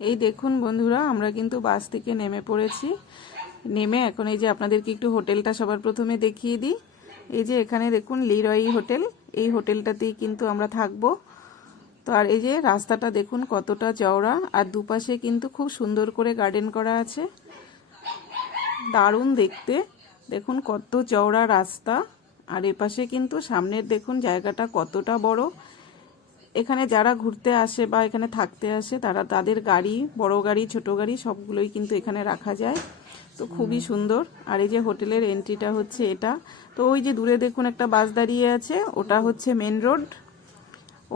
এই দেখুন বন্ধুরা, আমরা কিন্তু বাস থেকে নেমে পড়েছি। নেমে এখন এই যে আপনাদেরকে একটু হোটেলটা সবার প্রথমে দেখিয়ে দিই। এই যে এখানে দেখুন লিরয় হোটেল, এই হোটেলটাতেই কিন্তু আমরা থাকবো। তো আর এই যে রাস্তাটা দেখুন কতটা চওড়া, আর দুপাশে কিন্তু খুব সুন্দর করে গার্ডেন করা আছে, দারুণ দেখতে। দেখুন কত চওড়া রাস্তা, আর এপাশে কিন্তু সামনের দেখুন জায়গাটা কতটা বড়। এখানে যারা ঘুরতে আসে বা এখানে থাকতে আসে তারা তাদের গাড়ি, বড় গাড়ি ছোট গাড়ি সবগুলোই কিন্তু এখানে রাখা যায়। তো খুবই সুন্দর। আর এই যে হোটেলের এন্ট্রিটা হচ্ছে এটা। তো ওই যে দূরে দেখুন একটা বাস দাঁড়িয়ে আছে, ওটা হচ্ছে মেন রোড।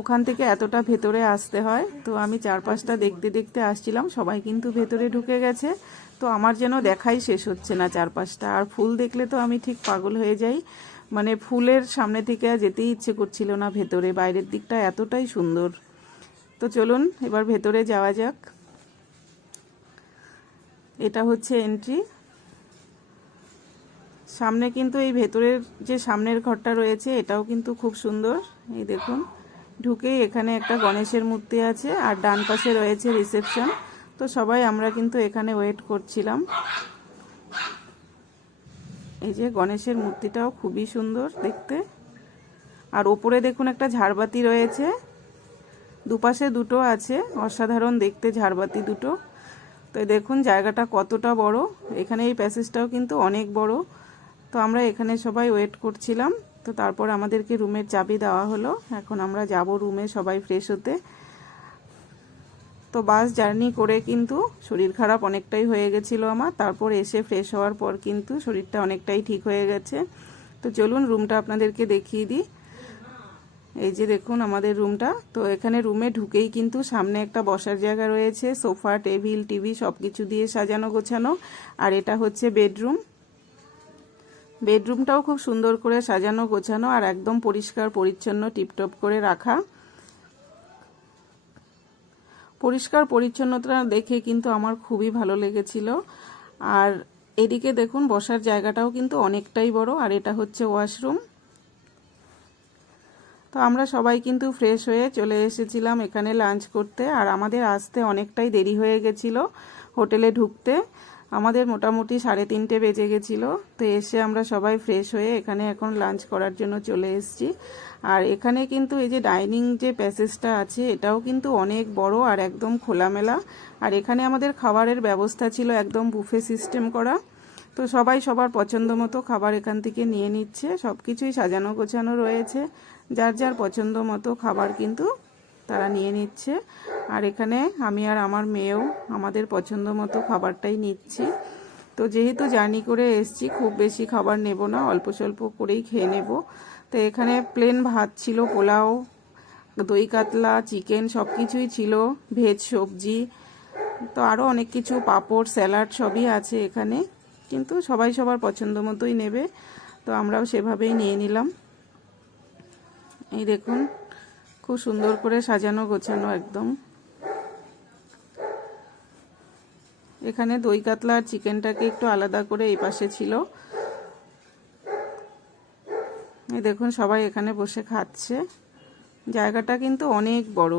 ওখান থেকে এতটা ভেতরে আসতে হয়। তো আমি চারপাশটা দেখতে দেখতে আসছিলাম, সবাই কিন্তু ভেতরে ঢুকে গেছে। তো আমার যেন দেখাই শেষ হচ্ছে না চারপাশটা। আর ফুল দেখলে তো আমি ঠিক পাগল হয়ে যাই, মানে ফুলের সামনে থেকে যেতেই ইচ্ছে করছিল না ভেতরে। বাইরের দিকটা এতটাই সুন্দর। তো চলুন এবার ভেতরে যাওয়া যাক। এটা হচ্ছে এন্ট্রি। সামনে কিন্তু এই ভেতরের যে সামনের ঘরটা রয়েছে এটাও কিন্তু খুব সুন্দর। এই দেখুন, ঢুকেই এখানে একটা গণেশের মূর্তি আছে, আর ডান পাশে রয়েছে রিসেপশন। তো সবাই আমরা কিন্তু এখানে ওয়েট করছিলাম। এই যে গণেশের মূর্তিটাও খুবই সুন্দর দেখতে। আর ওপরে দেখুন একটা ঝাড়বাতি রয়েছে, দুপাশে দুটো আছে, অসাধারণ দেখতে ঝাড়বাতি দুটো। তো দেখুন জায়গাটা কতটা বড়। এখানে এই প্যাসেজটাও কিন্তু অনেক বড়। তো আমরা এখানে সবাই ওয়েট করছিলাম। তো তারপর আমাদেরকে রুমের চাবি দেওয়া হলো। এখন আমরা যাব রুমে সবাই ফ্রেশ হতে। তো বাস জার্নি করে কিন্তু শরীর খারাপ অনেকটাই হয়ে গেছিলো আমার। তারপর এসে ফ্রেশ হওয়ার পর কিন্তু শরীরটা অনেকটাই ঠিক হয়ে গেছে। তো চলুন রুমটা আপনাদেরকে দেখিয়ে দিই। এই যে দেখুন আমাদের রুমটা। তো এখানে রুমে ঢুকেই কিন্তু সামনে একটা বসার জায়গা রয়েছে, সোফা, টেবিল, টিভি সব কিছু দিয়ে সাজানো গোছানো। আর এটা হচ্ছে বেডরুম। বেডরুমটাও খুব সুন্দর করে সাজানো গোছানো, আর একদম পরিষ্কার পরিচ্ছন্ন টিপটপ করে রাখা। পরিষ্কার পরিচ্ছন্নতা দেখে কিন্তু আমার খুবই ভালো লেগেছিল। আর এদিকে দেখুন বসার জায়গাটাও কিন্তু অনেকটাই বড়। আর এটা হচ্ছে ওয়াশরুম। তো আমরা সবাই কিন্তু ফ্রেশ হয়ে চলে এসেছিলাম এখানে লাঞ্চ করতে। আর আমাদের আসতে অনেকটাই দেরি হয়ে গেছিল হোটেলে ঢুকতে। আমাদের মোটামুটি 3:30 বেজে গেছিলো। তো এসে আমরা সবাই ফ্রেশ হয়ে এখানে এখন লাঞ্চ করার জন্য চলে এসেছি। আর এখানে কিন্তু এই যে ডাইনিং যে প্যাসেজটা আছে এটাও কিন্তু অনেক বড় আর একদম খোলামেলা। আর এখানে আমাদের খাবারের ব্যবস্থা ছিল একদম বুফে সিস্টেম করা। তো সবাই সবার পছন্দ মতো খাবার এখান থেকে নিয়ে নিচ্ছে। সব কিছুই সাজানো গোছানো রয়েছে, যার যার পছন্দ মতো খাবার কিন্তু তারা নিয়ে নিচ্ছে। আর এখানে আমি আর আমার মেয়েও আমাদের পছন্দ মতো খাবারটাই নিচ্ছি। তো যেহেতু জার্নি করে এসছি খুব বেশি খাবার নেব না, অল্প স্বল্প করেই খেয়ে নেব। তো এখানে প্লেন ভাত ছিল, পোলাও, দই কাতলা, চিকেন সব কিছুই ছিল, ভেজ সবজি, তো আরও অনেক কিছু, পাঁপড়, স্যালাড সবই আছে এখানে। কিন্তু সবাই সবার পছন্দ মতোই নেবে, তো আমরাও সেভাবেই নিয়ে নিলাম। এই দেখুন খুব সুন্দর করে সাজানো গোছানো একদম। এখানে দই কাতলা আর চিকেনটাকে একটু আলাদা করে এই পাশে ছিল। এই দেখুন সবাই এখানে বসে খাচ্ছে। জায়গাটা কিন্তু অনেক বড়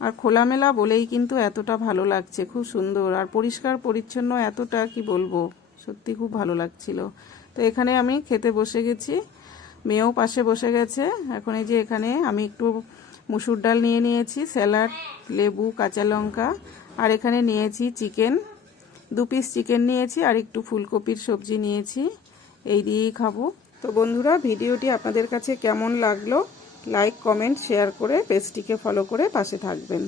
আর খোলামেলা বলেই কিন্তু এতটা ভালো লাগছে, খুব সুন্দর আর পরিষ্কার পরিচ্ছন্ন, এতটা কি বলবো, সত্যি খুব ভালো লাগছিল। তো এখানে আমি খেতে বসে গেছি, মেয়েও পাশে বসে গেছে। এখন এই যে এখানে আমি একটু মুসুর ডাল নিয়ে নিয়েছি, স্যালাড, লেবু, কাঁচা লঙ্কা, আর এখানে নিয়েছি চিকেন, 2 পিস চিকেন নিয়েছি, আর একটু ফুলকপির সবজি নিয়েছি। এই দিয়েই খাবো। তো বন্ধুরা ভিডিওটি আপনাদের কাছে কেমন লাগলো, লাইক, কমেন্ট, শেয়ার করে পেজটিকে ফলো করে পাশে থাকবেন।